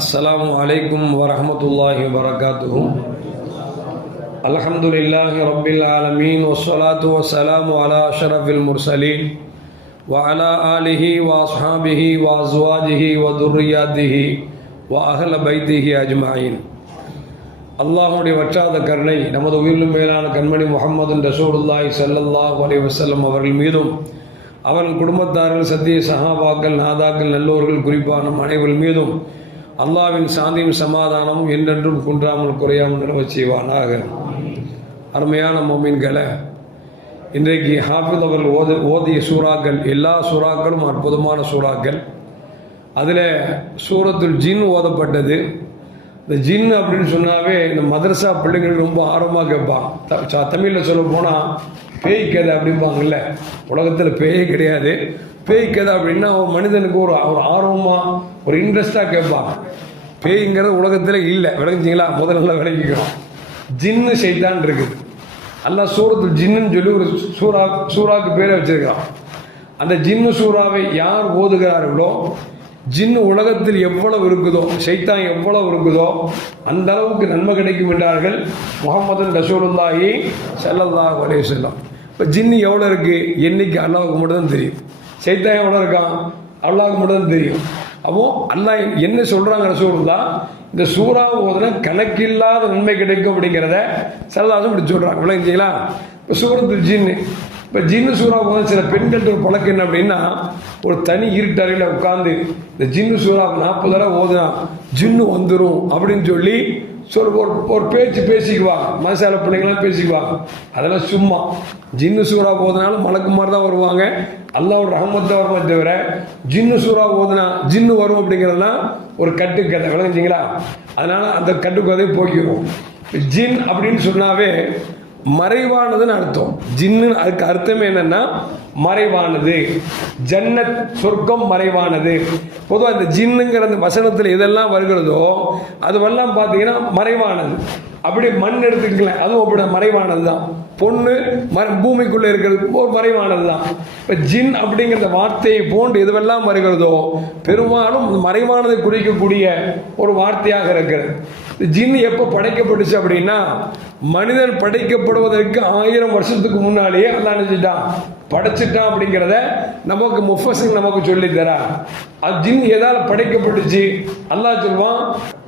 السلام عليكم ورحمة الله وبركاته. الحمد لله رب العالمين والصلاة والسلام على أشرف المرسلين وعلى آله وأصحابه وأزواجه وذرياته وأهل بيته أجمعين. அல்லாஹுடைய வற்றாத கருணை நமது உயிரிலும் மேலான கண்மணி முஹம்மது ரசூலுல்லாஹி ஸல்லல்லாஹு அலைஹி வஸல்லம் அவர்கள் மீதும் அவர்கள் குடும்பத்தார்கள் சத்திய சஹாபாக்கள் நாதாக்கள் நல்லோர்கள் குறிப்பான அனைவர்கள் மீதும் அல்லாஹ்வின் சாந்தியும் சமாதானமும் என்றென்றும் குன்றாமல் குறையாமல் நிலவச் செய்வானாக. அருமையான மோமின்களை, இன்றைக்கு ஹாஃபிஸ் அவர்கள் ஓதிய சூறாக்கள் எல்லா சூறாக்களும் அற்புதமான சூறாக்கள். அதில் சூரத்துல் ஜின் ஓதப்பட்டது. இந்த ஜின் அப்படின்னு சொன்னாவே இந்த மதரசா பிள்ளைங்கள் ரொம்ப ஆர்வமாக கேட்பாங்க. தமிழில் சொல்ல போனால் பேய் கதை அப்படிம்பாங்கல்ல. உலகத்தில் பேயே கிடையாது. பேய் கதை அப்படின்னா மனிதனுக்கு ஒரு ஆர்வமாக ஒரு இன்ட்ரெஸ்டாக கேட்பாங்க. பேய்ங்கிறது உலகத்தில் இல்லை, விளங்குச்சிங்களா? முதல்ல விளங்கிக்கிறோம். ஜின்னு சைத்தான் இருக்குது. அல்லாஹ் சூரத்துல் ஜின்னுன்னு சொல்லி ஒரு சூறாக்கு பேரை வச்சிருக்கிறான். அந்த ஜின்னு சூறாவை யார் ஓதுகிறார்களோ, ஜின்னு உலகத்தில் எவ்வளவு இருக்குதோ, ஷைத்தான் எவ்வளவு இருக்குதோ அந்த அளவுக்கு நன்மை கிடைக்கும் என்றார்கள் முஹம்மது ரசூலுல்லாஹி ஸல்லல்லாஹு அலைஹி வஸல்லம். இப்போ ஜின்னு எவ்வளோ இருக்குது என்னைக்கு அல்லாஹ்வுக்கு மட்டும்தான் தெரியும். ஷைத்தான் எவ்வளோ இருக்கான் அல்லாஹ்வுக்கு மட்டும்தான் தெரியும். அப்போ அல்லாஹ் என்ன சொல்கிறாங்க ரசூலுல்லாஹ், இந்த சூறா ஓதுனா கணக்கில்லாத நன்மை கிடைக்கும் அப்படிங்கிறத ஸல்லல்லாஹு இப்படி சொல்கிறாங்க. விளங்குங்களா? இப்போ சூரத்துல் ஜின்னு, இப்போ ஜின்னு சூறா போது சில பெண்கள்கிட்ட ஒரு பழக்கம் என்ன அப்படின்னா, ஒரு தனி இருட்டறையில் உட்காந்து இந்த ஜின்னு சூறா 40 தடவை ஓதுனா ஜின்னு வந்துடும் அப்படின்னு சொல்லி ஒரு பேச்சு பேசிக்குவாங்க. மனசால பிள்ளைங்களாம் பேசிக்குவாங்க. அதெல்லாம் சும்மா. ஜின்னு சூறா ஓதுனாலும் மலக்குமார் தான் வருவாங்க, அல்லாஹ்வோட ரஹ்மத்தை வருமா தவிர ஜின்னு சூறா ஓதுனா ஜின்னு வரும் அப்படிங்கிறதுலாம் ஒரு கட்டுக்கதை. விளங்குச்சிங்களா? அதனால அந்த கட்டுக்கதையை போய்க்கிறோம். ஜின் அப்படின்னு சொன்னாவே மறைவானதுன்னு அர்த்தம். ஜின்னு அதுக்கு அர்த்தமே என்னன்னா மறைவானது. ஜன்னத் சொர்க்கம் மறைவானது. பொதுவாக இந்த ஜின்னுங்கிற அந்த வசனத்தில் எதெல்லாம் வருகிறதோ அதுவெல்லாம் பார்த்தீங்கன்னா மறைவானது. அப்படி மண் எடுத்துக்கலாம், அதுவும் அப்படி மறைவானது தான். பொண்ணு பூமிக்குள்ளே இருக்கிறது ஒரு மறைவானது தான். இப்போ ஜின் அப்படிங்கிற வார்த்தையை போன்று எதுவெல்லாம் வருகிறதோ பெரும்பாலும் மறைவானதை குறிக்கக்கூடிய ஒரு வார்த்தையாக இருக்கிறது. ஜின் எப்போ படைக்கப்பட்டுச்சு அப்படின்னா, மனிதன் படைக்கப்படுவதற்கு 1000 வருஷத்துக்கு முன்னாலேயே அல்லாஹ் நினைச்சிட்டான், படைச்சிட்டான் அப்படிங்கிறத நமக்கு முஃபஸிர் நமக்கு சொல்லித்தரா. அது ஜின் எதால் படைக்கப்பட்டுச்சு? அல்லாஹ் சொல்லுவான்,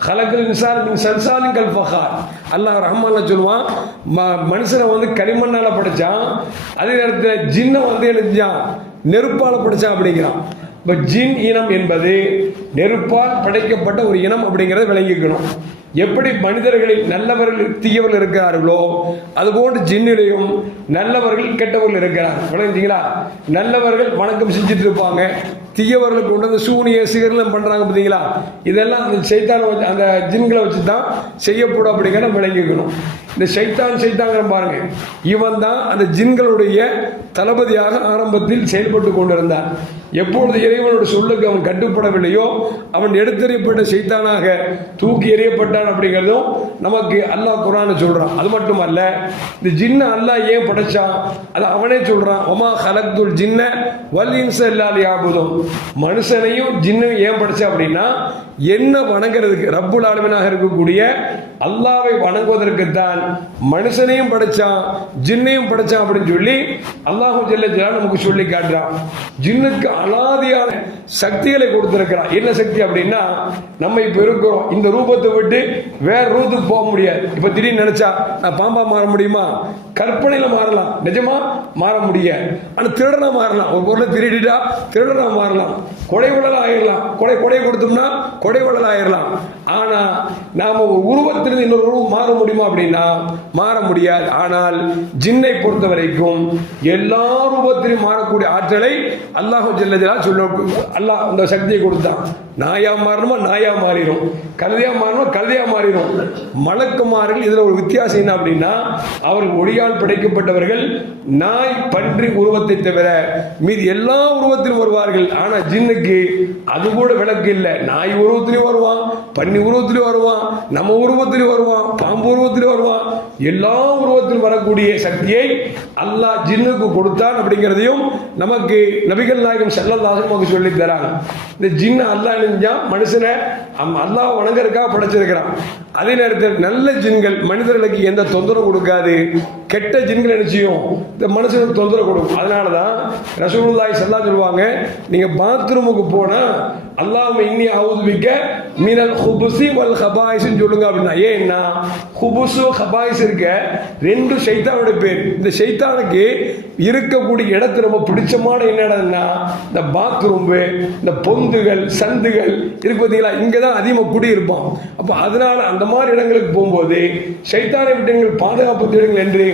ஹலக்கல் இன்சான மின் சல்சாலின் கல் ஃபஹார். அல்லாஹ் ரஹ்மான்ல சொல்லுவான், மனுஷனை வந்து களிமண்ணால படைச்சான், அதே நேரத்தில் ஜின்னை வந்து எழுதிச்சான் நெருப்பால படைச்சான் அப்படிங்கிறான். இப்போ ஜின் இனம் என்பது நெருப்பால் படைக்கப்பட்ட ஒரு இனம் அப்படிங்கிறத விளங்கிக்கணும். எப்படி மனிதர்களில் நல்லவர்கள் தீயவர்கள் இருக்கிறார்களோ அதுபோன்று ஜின்னிலையும் நல்லவர்கள் கெட்டவர்கள் இருக்கிறார்கள். விளங்குங்களா? நல்லவர்கள் வணக்கம் செஞ்சுட்டு இருப்பாங்க, தீயவர்களுக்கு கொண்டு வந்து சூனிய சிகரெல்லாம் பண்றாங்க. பார்த்தீங்களா? இதெல்லாம் அந்த சைத்தானை வச்சு, அந்த ஜின்களை வச்சு தான் செய்யப்படும் அப்படிங்கிற விளங்கிக்கணும். இந்த சைத்தாங்கிற பாருங்க, இவன் தான் அந்த ஜின்களுடைய தளபதியாக ஆரம்பத்தில் செயல்பட்டு கொண்டிருந்தான். எப்பொழுது இறைவனோட சொல்லுக்கு அவன் கட்டுப்படவில்லையோ அவன் எடுத்தெறியப்பட்ட சைத்தானாக தூக்கி எறியப்பட்டான் அப்படிங்கிறதும் நமக்கு அல்லாஹ் குர்ஆன்ல சொல்றான். அது மட்டுமல்ல, இந்த ஜின்னை அல்லாஹ் ஏன் படைச்சான் அது அவனே சொல்றான். ஒமா ஹலக்துல் ஜின்ன வல் இன்ஸ இல்லா லியஅபுதுன். மனுஷனையும் ஜின்னையும் ஏன் படைச்சா அப்படின்னா, என்ன வணங்குறதுக்கு, ரப்புல் ஆலமீனாக இருக்கக்கூடிய அல்லாஹ்வை வணங்குவதற்கு தான் மனுஷனையும் படைச்சான் ஜின்னையும் படைச்சான் அப்படின்னு சொல்லி அல்லாஹ் ஜல்ல ஜலாலுஹு நமக்கு சொல்லி காட்டுறான். ஜின்னுக்கு அலாதியான சக்திகளை கொடுத்திருக்கிறான். என்ன சக்தி அப்படின்னா, நம்ம இப்ப இருக்கிறோம், இந்த ரூபத்தை விட்டு வேற ரூபத்துக்கு போக முடியாது. இப்ப திடீர்னு நினைச்சா நான் பாம்பா மாற முடியுமா? கற்பனையில மாறலாம், நிஜமா மாற முடியாது. ஆனா திருடனா மாறலாம். ஒரு பொருளை திருடிட்டா திருடனா மாறலாம், கொடை வள்ளல் ஆயிடலாம். கொடை கொடுத்தோம்னா கொடை வள்ளல் ஆயிடலாம். ஆனா நாம ஒரு உருவத்திலிருந்து இன்னொரு உருவம் மாற முடியுமா அப்படின்னா மாற முடியாது. ஆனால் ஜின்னை பொறுத்த வரைக்கும் எல்லா ரூபத்திலும் மாறக்கூடிய ஆற்றலை அல்லாஹ் ஜல்ல ஜலாலுஹு சொல்ல அல்லாஹ் அந்த சக்தியை கொடுத்தான். நாயா மாறணுமா நாயா மாறிடும், கழுதையா மாறணுமா கழுதையா மாறிடும். மலக்குமார்கள் இதுல ஒரு வித்தியாசம் என்ன அப்படின்னா, அவர்கள் ஒளியால் படைக்கப்பட்டவர்கள் நாய் பன்றி உருவத்தை தவிர மீது எல்லா உருவத்திலும் வருவார்கள். ஆனா ஜின்னு ஜின்னுக்கு அது கூட விளக்கு இல்லை. நாய் உருவத்திலையும் வருவான், பன்னி உருவத்திலையும் வருவான், நம்ம உருவத்திலையும் வருவான், பாம்பு உருவத்திலையும் வருவான். எல்லா உருவத்திலும் வரக்கூடிய சக்தியை அல்லாஹ் ஜின்னுக்கு கொடுத்தான் அப்படிங்கிறதையும் நமக்கு நபிகள் நாயகம் ஸல்லல்லாஹு அலைஹி வஸல்லம் சொல்லி தராங்க. இந்த ஜின்னை அல்லாஹ் நினைஞ்சா மனுஷனை அல்லாஹ் வணங்குறதுக்காக படைச்சிருக்கிறான். அதே நேரத்தில் நல்ல ஜின்கள் மனிதர்களுக்கு எந்த தொந்தரவு கொடுக்காது, கெட்ட ஜின்கள் என்ன செய்யும், இந்த மனுஷனுக்கு தொந்தரவு கொடுக்கும். அதனாலதான் ரசூலுல்லாஹி ஸல்லல்லாஹு சொல்லுவாங்க, நீங்க பாத்ரூமுக்கு போனா அல்லாஹும்ம இன்னி அஊது பிக்க மினல் குபுஸி வல் கபாயிஸ்னு சொல்லுங்க அப்படின்னா. ஏன்னா குபுஸு கபாயிஸ் இருக்க ரெண்டு ஷைத்தானோட பேர். இந்த ஷைத்தானுக்கு இருக்கக்கூடிய இடத்துல ரொம்ப பிடிச்சமான என்ன இடம்னா இந்த பாத்ரூம், இந்த பொந்துகள், சந்துகள் இருக்கு பார்த்தீங்களா, இங்கதான் அதிகமாக குடி இருப்பான். அப்ப அதனால அந்த மாதிரி இடங்களுக்கு போகும்போது ஷைத்தானை விட்டு நீங்கள் பாதுகாப்பு தேடுங்கள் என்று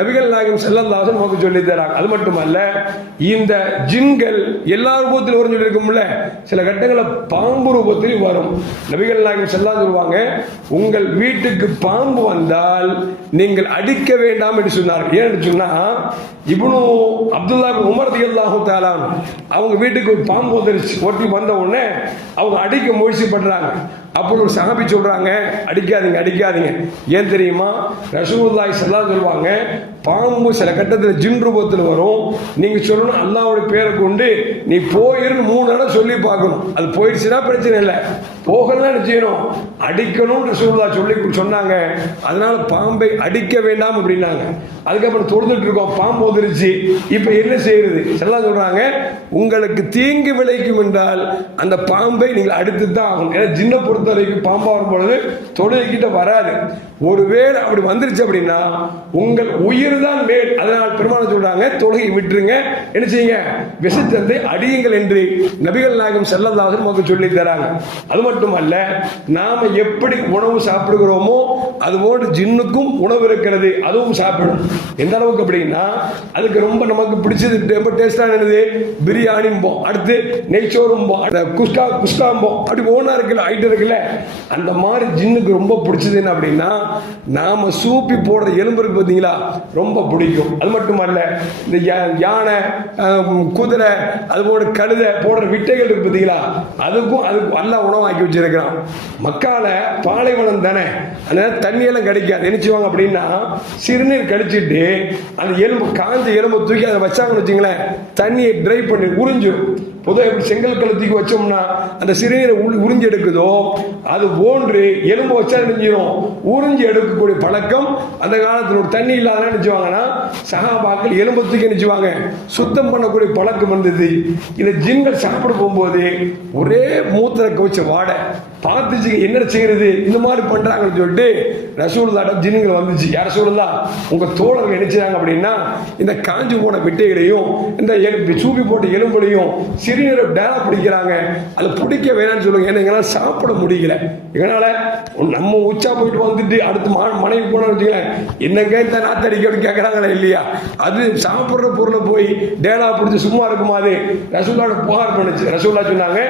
நபிகள் நாயகம் ஸல்லல்லாஹு அலைஹி வஸல்லம் சொல்லி தராங்க. அது மட்டுமல்ல, இந்த ஜின்கள் எல்லா ரூபத்திலும் வரும் சொல்லி இருக்கும்ல, சில கட்டங்களில் பாம்பு ரூபத்திலும் வரும். நபிகள் நாயகம் ஸல்லல்லாஹு சொல்லுவாங்க, உங்கள் வீட்டுக்கு பாம்பு வந்தால் நீங்கள் அடிக்க வேண்டாம் என்று சொன்னார். ஏன்னு சொன்னா இப்னு அப்துல்லா பின் உமர் ரலியல்லாஹு தஆலா அவங்க வீட்டுக்கு ஒரு பாம்பு வந்துருச்சு. ஒட்டி வந்த உடனே அவங்க அடிக்க முயற்சி பண்றாங்க. அப்போ ஒரு சஹாபி சொல்றாங்க, அடிக்காதீங்க அடிக்காதீங்க. ஏன் தெரியுமா, ரசூலுல்லாஹி ஸல்லல்லாஹு அலைஹி சொல்லுவாங்க, பாம்பு சில கட்டத்தில் ஜின் ரூபத்தில் வரும். நீங்க சொல்லணும் அல்லாஹ்வுடைய பேரை கொண்டு நீ போயிருந்து 3 இடம் சொல்லி பார்க்கணும். அது போயிடுச்சுன்னா பிரச்சனை இல்லை, போகலாம் செய்யணும், அடிக்கணும் ரசூலுல்லாஹ் சொல்லி சொன்னாங்க. அதனால பாம்பை அடிக்க வேண்டாம் அப்படின்னாங்க. அதுக்கப்புறம் தொழுதுட்டு இருக்கோம், பாம்பு வந்துருச்சு, இப்ப என்ன செய்யறது? ஸல்லல்லாஹு சொல்றாங்க, உங்களுக்கு தீங்கு விளைக்கும் என்றால் அந்த பாம்பை நீங்கள் அடித்து தான் ஆகணும். ஏன்னா ஜின்னை பொறுத்த வரைக்கும் பாம்பா வரும் பொழுது தொழுகிட்ட வராது. ஒருவேளை அப்படி வந்துருச்சு அப்படின்னா உங்கள் உயிர் தான் மேல். அதனால் பெருமாள் சொல்றாங்க, தொழுகை விட்டுருங்க, என்ன செய்யுங்க, விஷத்தந்தை அடியுங்கள் என்று நபிகள் நாயகம் ஸல்லல்லாஹு அலைஹி வஸல்லம் சொல்லி தராங்க. அது மட்டுமல்ல, நாம எப்படி உணவு சாப்பிடுகிறோமோ அதுபோன்று ஜின்னுக்கும் உணவு இருக்கிறது, அதுவும் சாப்பிடும். எந்த அளவுக்கு அப்படின்னா அதுக்கு ரொம்ப நமக்கு பிடிச்சது, ரொம்ப டேஸ்டானது பிரியாணிம்போம், அடுத்து நெய்ச்சோறும்போம், குஸ்காம்போம், அப்படி ஒவ்வொன்றா இருக்குல்ல, ஐட்டம் இருக்குல்ல. அந்த மாதிரி ஜின்னுக்கு ரொம்ப பிடிச்சது என்ன அப்படின்னா நாம சூப்பி போடுற எலும்பு இருக்கு பார்த்தீங்களா, ரொம்ப பிடிக்கும். அது மட்டுமல்ல, இந்த யானை, குதிரை, அதுபோல கழுதை போடுற விட்டைகள் இருக்கு பார்த்தீங்களா, அதுக்கும் நல்லா உணவாக்கி வச்சிருக்கிறான். மக்கால பாலைவனம் தானே, அதனால தண்ணியெல்லாம் கிடைக்காது. என்ன செய்வாங்க அப்படின்னா சிறுநீர் கடிச்சிட்டு அந்த எலும்பு, காஞ்ச எலும்பு தூக்கி அதை வச்சாங்கன்னு வச்சுங்களேன், தண்ணியை ட்ரை பண்ணி உறிஞ்சிடும். பொதுவாக எப்படி செங்கல் கழுத்துக்கு வச்சோம்னா அந்த சிறுநீரை உறிஞ்சி எடுக்குதோ அது போன்று எலும்பு வச்சா நினைஞ்சிடும், உறிஞ்சி எடுக்கக்கூடிய பழக்கம் அந்த காலத்தில். ஒரு தண்ணி இல்லாத நினைச்சுவாங்கன்னா சஹாபாக்கள் எலும்பு தூக்கி நினைச்சுவாங்க, சுத்தம் பண்ணக்கூடிய பழக்கம் வந்தது. இந்த ஜின்கள் சாப்பிட போகும்போது ஒரே மூத்திர கவச்ச வாடை பார்த்துச்சு, என்ன செய்யறது, இந்த மாதிரி பண்றாங்கன்னு சொல்லிட்டு ரசூலுல்லாஹ் ஜின்கள் வந்துச்சு. யார் ரசூலுல்லாஹ், உங்க தோழர்கள் நினைச்சாங்க அப்படின்னா இந்த காஞ்சு போன விட்டைகளையும் இந்த சூப்பி போட்ட எலும்புலையும் சிறுநீரை டேரா பிடிக்கிறாங்க, அதை பிடிக்க வேணாம்னு சொல்லுங்க. ஏன்னா எங்களால் சாப்பிட முடியல, எங்களால நம்ம உச்சா போயிட்டு வந்துட்டு அடுத்து மனைவி போன வச்சுக்கேன், என்னங்க இந்த நாத்தடிக்க கேட்கறாங்களா இல்லையா, அது சாப்பிட்ற பொருளை போய் டேலா பிடிச்சி சும்மா இருக்குமாது ரசூலுல்லாஹ் புகார் பண்ணுச்சு. ரசூலுல்லாஹ் சொன்னாங்க,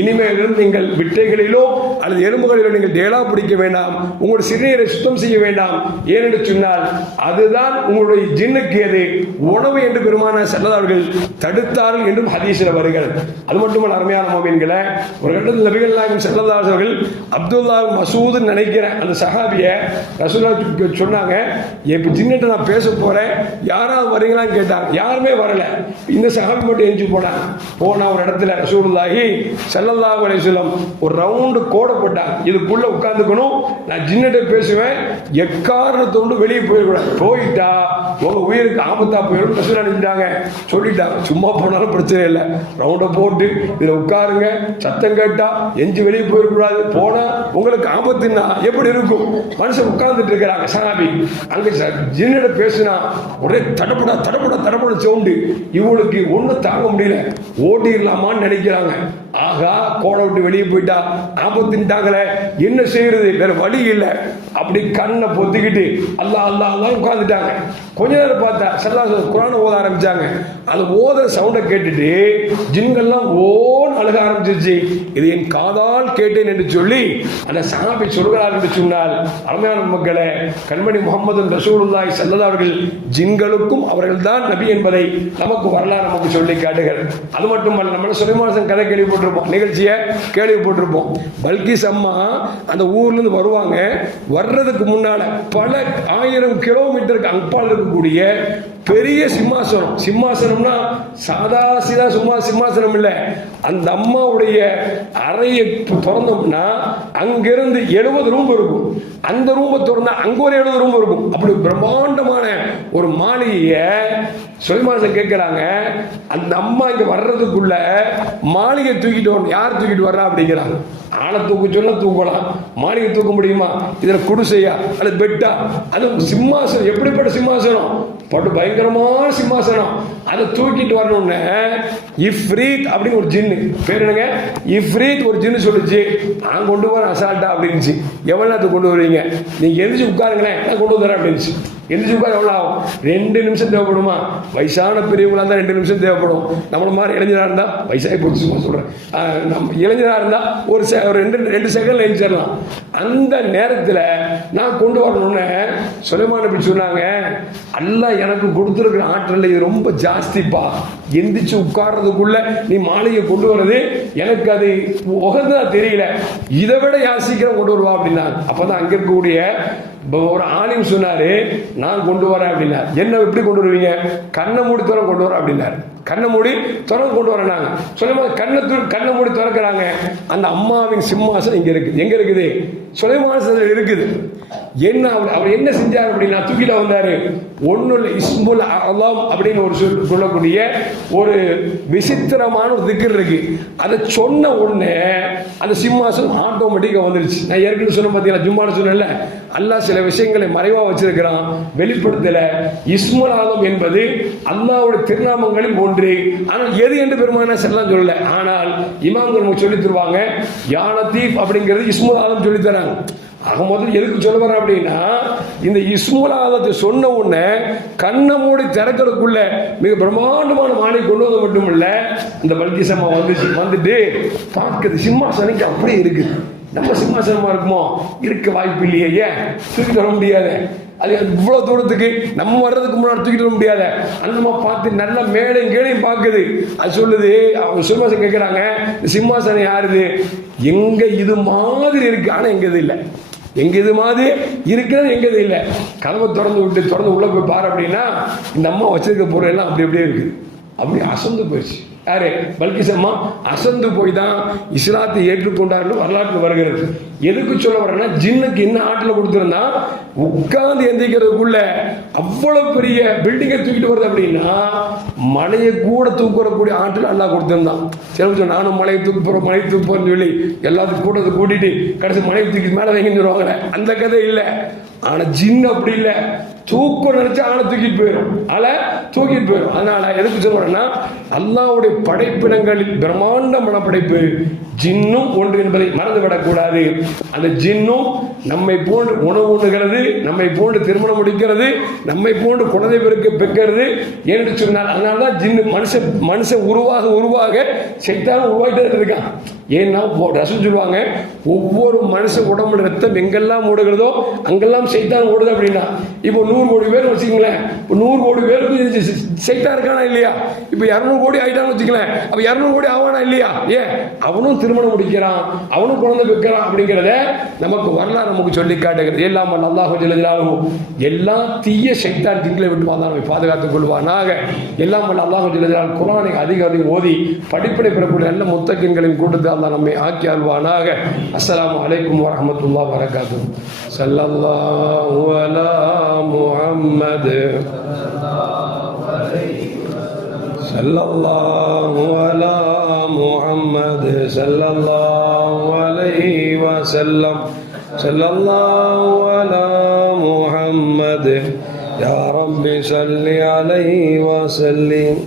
இனிமேலிருந்து நீங்கள் விட்டைகளிலோ அல்லது எலும்புகளிலோ நீங்கள் டேலா பிடிக்க வேண்டாம், உங்களுடைய சிறுநீரை சுத்தம் செய்ய வேண்டாம். ஏனென்று சொன்னால் அதுதான் உங்களுடைய ஜின்னுக்கு அது உணவு என்று பெருமானார் ஸல்லல்லாஹு அலைஹி வஸல்லம் தடுத்தார்கள் என்றும் ஹதீஸில் வருகிறது. அது மட்டுமல்ல, அருமையான முஃமின்களே, ஒரு கட்டத்தில் நபிகள் நாயகம் ஸல்லல்லாஹு அலைஹி வஸல்லம் அப்துல்லா மசூத் நினைக்கிற அந்த சஹாபியை ரசூலுல்லாஹ் சொன்னாங்க, இப்போ ஜின்னிட்ட நான் பேச போறேன், யாராவது வரீங்களான்னு கேட்டாங்க. யாருமே வரல. இந்த சஹாபி மட்டும் எஞ்சி போனா ஒரு இடத்துல ரசூலுல்லாஹி ஸல்லல்லாஹு அலைஹி வஸல்லம் ஒரு ரவுண்டு கோடை போட்டாங்க, இதுக்குள்ள உட்கார்ந்துக்கணும், நான் ஜின்னிட்ட பேசுவேன், எக்காரணத்தோடு வெளியே போயிடக்கூடாது, போயிட்டா உங்க உயிருக்கு ஆபத்தா போயிடும் ரசூலுல்லாஹ் நினைச்சிட்டாங்க. சொல்லிட்டாங்க, சும்மா போனாலும் பிரச்சனை இல்லை, ரவுண்டை போட்டு இதுல உட்காருங்க, சத்தம் கேட்டா எஞ்சி வெளியே போயிடக்கூடாது, போனா உங்களுக்கு ஆபத்துன்னா எப்படி இருக்கும். மனுஷன் உட்கார்ந்துட்டு இருக்கிறாங்க சஹாபி, அங்க ஜின்னிட பேசினா ஒரே தடப்பட தடப்பட தடப்பட சவுண்டு, இவங்களுக்கு ஒண்ணு தாங்க முடியல, ஓடிடலாமான்னு நினைக்கிறாங்க. ஆகா, கோடை விட்டு வெளியே போயிட்டா ஆபத்துட்டாங்களே, என்ன செய்யறது, வேற வழி இல்லை. அப்படி கண்ணை பொத்திக்கிட்டு அல்லாஹ் அல்லாஹ் அல்லாஹ் உட்கார்ந்துட்டாங்க. கொஞ்ச நேரம் பார்த்தா ஸல்லல்லாஹு அலைஹி வஸல்லம் குர்ஆனை ஓத ஆரம்பிச்சாங்க. அது ஓதுற சவுண்டை கேட்டுட்டு ஜின்கள்லாம் ஓன்னு அழுக ஆரம்பிச்சிருச்சு. இது என் காதால் கேட்டேன் என்று சொல்லி அந்த சஹாபி சொல்கிறார் என்று சொன்னால், அருமையான மக்களே, கண்மணி முஹம்மது ரசூலுல்லாஹி ஸல்லல்லாஹு அலைஹி வஸல்லம் ஜின்களுக்கும் அவர்கள் தான் நபி என்பதை நமக்கு வரலாறு நமக்கு சொல்லி காட்டுகிறது. அது மட்டுமல்ல, நம்ம சுலைமான் கதை கேள்விப்பட்டிருப்போம், நிகழ்ச்சியை கேள்விப்பட்டிருப்போம். பல்கிஸ் அம்மா அந்த ஊர்ல இருந்து வருவாங்க. வர்றதுக்கு முன்னால பல 1000 கிலோமீட்டருக்கு அப்பால் இருக்கக்கூடிய பெரிய சிம்மாசனம். சிம்மாசனம்னா சாதா சீதா சும்மா சிம்மாசனம் இல்லை. அந்த அம்மாவுடைய அறையை திறந்தோம்னா அங்கிருந்து 70 ரூம் இருக்கும். அந்த ரூமை திறந்தா அங்க ஒரு 70 ரூம் இருக்கும். அப்படி பிரம்மாண்டமான ஒரு மாளிகையை சுலைமான் கேட்கிறாங்க. அந்த அம்மா இங்க வர்றதுக்குள்ள மாளிகை தூக்கிட்டு வரணும். யார் தூக்கிட்டு வர்றா அப்படிங்கிறாங்க. ஆளை தூக்க சொன்னா தூக்கலாம், மாளிகை தூக்க முடியுமா? இதுல குடிசையா அல்லது பெட்டா? அது சிம்மாசனம். எப்படிப்பட்ட சிம்மாசனம்? பட்டு பயங்கரமான சிம்மாசனம். அதை தூக்கிட்டு வரணும்னு இஃப்ரீத் அப்படின்னு ஒரு ஜின்னு, பேர் என்னங்க? இஃப்ரீத் ஒரு ஜின்னு சொல்லிச்சு, நான் கொண்டு போறேன் அசால்ட்டா அப்படின்னுச்சு. எவ்வளவு நேரத்துக்கு கொண்டு வருவீங்க? நீங்க எந்திரிச்சு உட்காருங்களேன், நான் கொண்டு வந்துடுறேன் அப்படின்னுச்சு. எந்திரிச்சு உட்கார எவ்வளோ ஆகும்? 2 நிமிஷம் தேவைப்படுமா? வயசான பெரியவங்களா இருந்தால் 2 நிமிஷம் தேவைப்படும். நம்மள மாதிரி இளைஞராக இருந்தால், வயசாகி போச்சு சும்மா சொல்கிறேன், நம்ம இளைஞராக இருந்தால் ஒரு 2 செகண்ட்ல எழுந்திரலாம். அந்த நேரத்தில் நான் கொண்டு வரணும்னு சுலைமான் நபி சொன்னாங்க, அல்லாஹ் எனக்கு கொடுத்துருக்கிற ஆற்றல் இது ரொம்ப ஜாஸ்திப்பா. எந்திரிச்சு உட்கார்றதுக்குள்ள நீ மாளிகை கொண்டு வர்றது எனக்கு அது உகந்தா தெரியல. இதை விட யார் சீக்கிரம் கொண்டு வருவா அப்படின்னா, அப்பதான் அங்க இருக்கக்கூடிய ஒரு ஆலிம் சொன்னாரு, நான் கொண்டு வரேன் அப்படின்னா. என்ன எப்படி கொண்டு வருவீங்க? கண்ணை மூடி துற கொண்டு வர அப்படின்னாரு. கண்ணை மூடி துற கொண்டு வர. நாங்க சுலைமான் கண்ணை மூடி திறக்கிறாங்க. அந்த அம்மாவின் சிம்மாசனம் இங்க இருக்குது. எங்க இருக்குது? சுலைமான் இருக்குது. என்ன அவர் என்ன செஞ்சார் அப்படின்னா, தூக்கில வந்தாரு. ஒன்னும் இஸ்முல் அலாம் அப்படின்னு ஒரு சொல்லக்கூடிய ஒரு விசித்திரமான ஒரு திக்கர் இருக்கு. அதை சொன்ன உடனே அந்த சிம்மாசனம் ஆட்டோமேட்டிக்கா வந்துருச்சு. நான் ஏற்கனவே சொன்ன பார்த்தீங்களா, ஜும்மால சொன்னேன்ல, அல்லாஹ் சில விஷயங்களை மறைவா வச்சிருக்கிறான், வெளிப்படுத்தல. இஸ்முல் ஆலம் என்பது அல்லாஹ்வுடைய திருநாமங்களில் ஒன்று. ஆனால் எது என்று பெருமானா செல்லாம் சொல்லல. ஆனால் இமாம்கள் சொல்லி தருவாங்க, யா லத்தீப் அப்படிங்கிறது இஸ்முல் ஆலம் சொல்லி தராங்க. ஆக முதல்ல எதுக்கு சொல்ல வர அப்படின்னா, இந்த இஸ்முல் ஆலத்தை சொன்ன உடனே கண்ணை மூடி திறக்கிறதுக்குள்ள மிக பிரம்மாண்டமான மாலை கொண்டு வந்த மட்டும் இல்ல, இந்த பல்கிஸ் அம்மா வந்துட்டு பார்க்குது. சிம்மாசனைக்கு அப்படியே இருக்கு. நம்ம சிம்மாசனமா இருக்குமோ? இருக்க வாய்ப்பு இல்லையே. ஏன் தூக்கிட்டு வர முடியாது? அது இவ்வளவு தூரத்துக்கு நம்ம வர்றதுக்கு முன்னாடி தூக்கிட்டு வர முடியாத. அந்த பார்த்து நல்ல மேலையும் கீழையும் பார்க்குது. அது சொல்லுது, அவங்க சிம்மாசனம் கேட்கிறாங்க, சிம்மாசனம் யாருது? எங்க இது மாதிரி இருக்கு, ஆனா எங்க இது இல்லை. எங்க இது மாதிரி இருக்கிறது எங்க இது இல்லை. கதவை திறந்து உள்ள போய் பாரு அப்படின்னா, இந்த அம்மா வச்சிருக்க பொருள் எல்லாம் அப்படி அப்படியே இருக்கு. அப்படி அசந்து போயிடுச்சு. யாரு? பல்கிஸ் அம்மா அசந்து போய் தான் இஸ்லாத்தை ஏற்றுக்கொண்டார்கள் வரலாற்று வருகிறது. எதுக்கு சொல்ல வரேன்னா, ஜின்னுக்கு என்ன ஆற்றல கொடுத்திருந்தா உட்கார்ந்து எந்திரிக்கிறதுக்குள்ள அவ்வளவு பெரிய பில்டிங்கை தூக்கிட்டு வருது அப்படின்னா, மலையை கூட தூக்கக்கூடிய ஆற்றல் அல்லாஹ் கொடுத்திருந்தான். சரி, நானும் மலையை தூக்கி போறேன்னு சொல்லி எல்லாத்துக்கும் கூட்டத்தை கூட்டிட்டு கடைசி மலையை தூக்கி மேலே வைங்கன்னு சொல்லுவாங்களே, அந்த கதை இல்லை. ஆனா ஜின் அப்படி இல்லை, தூக்கம் நினைச்சா ஆளை தூக்கிட்டு போயிடும், அதனால எதுக்கு சொல்றேன்னா, அல்லாஹ்வுடைய படைப்பினங்களில் பிரம்மாண்டமான படைப்பு ஜின்னும் ஒன்று என்பதை மறந்துவிடக் கூடாது. அந்த ஜின்னும் நம்மை போன்று உணவு உண்ணுகிறது, நம்மை போன்று திருமணம் முடிக்கிறது, நம்மை போன்று குழந்தை பெறுக்கிறது என்று சொன்னால், அதனால்தான் ஜின்னு மனுஷன் உருவாக சைத்தான் உருவாகிட்டே இருக்கான். ஏன்னா ரசூல் சொல்லுவாங்க, ஒவ்வொரு மனுஷ உடம்புல ரத்தம் எங்கெல்லாம் ஓடுகிறதோ அங்கெல்லாம் சைத்தான் ஓடுது அப்படின்னா. இப்போ 100 கோடி பேர் வச்சுக்கங்களேன், 100 கோடி பேருக்கு சைத்தான் இருக்கானா இல்லையா? இப்போ 200 கோடி ஆயிட்டான்னு வச்சுக்கலேன், அப்ப 200 கோடி ஆவானா இல்லையா? ஏன் அவனும் திருமணம் முடிக்கிறான், அவனும் குழந்தை பெற்கிறான் அப்படிங்கிறத நமக்கு வரலாறு நமக்கு சொல்லி காட்டுகிறது. எல்லாம் அல்லாஹ் ஜல்லல்லாஹு எல்லா தீய சைத்தான் திங்களை விட்டு வந்தால் நம்மை பாதுகாத்துக் கொள்வானாக. எல்லாம் அல்லாஹ் ஜல்லல்லாஹு குர்ஆனை அதிகம் ஓதி படிப்படை பெறக்கூடிய நல்ல முத்தகின்களின் கூட்டத்தை அல்லாஹ் நம்மை ஆக்கி அல்வானாக. அஸ்ஸலாமு அலைக்கும் வரஹ்மத்துல்லாஹி வபரகாத்துஹு. ஸல்லல்லாஹு அலா முஹம்மத் ஸல்லல்லாஹு அலா முஹம்மத் ஸல்லல்லாஹு அலைஹி வஸல்லம் ஸல்லல்லாஹு அலா முஹம்மத் யா ரப்பி ஸல்லி அலைஹி வஸல்லிம்.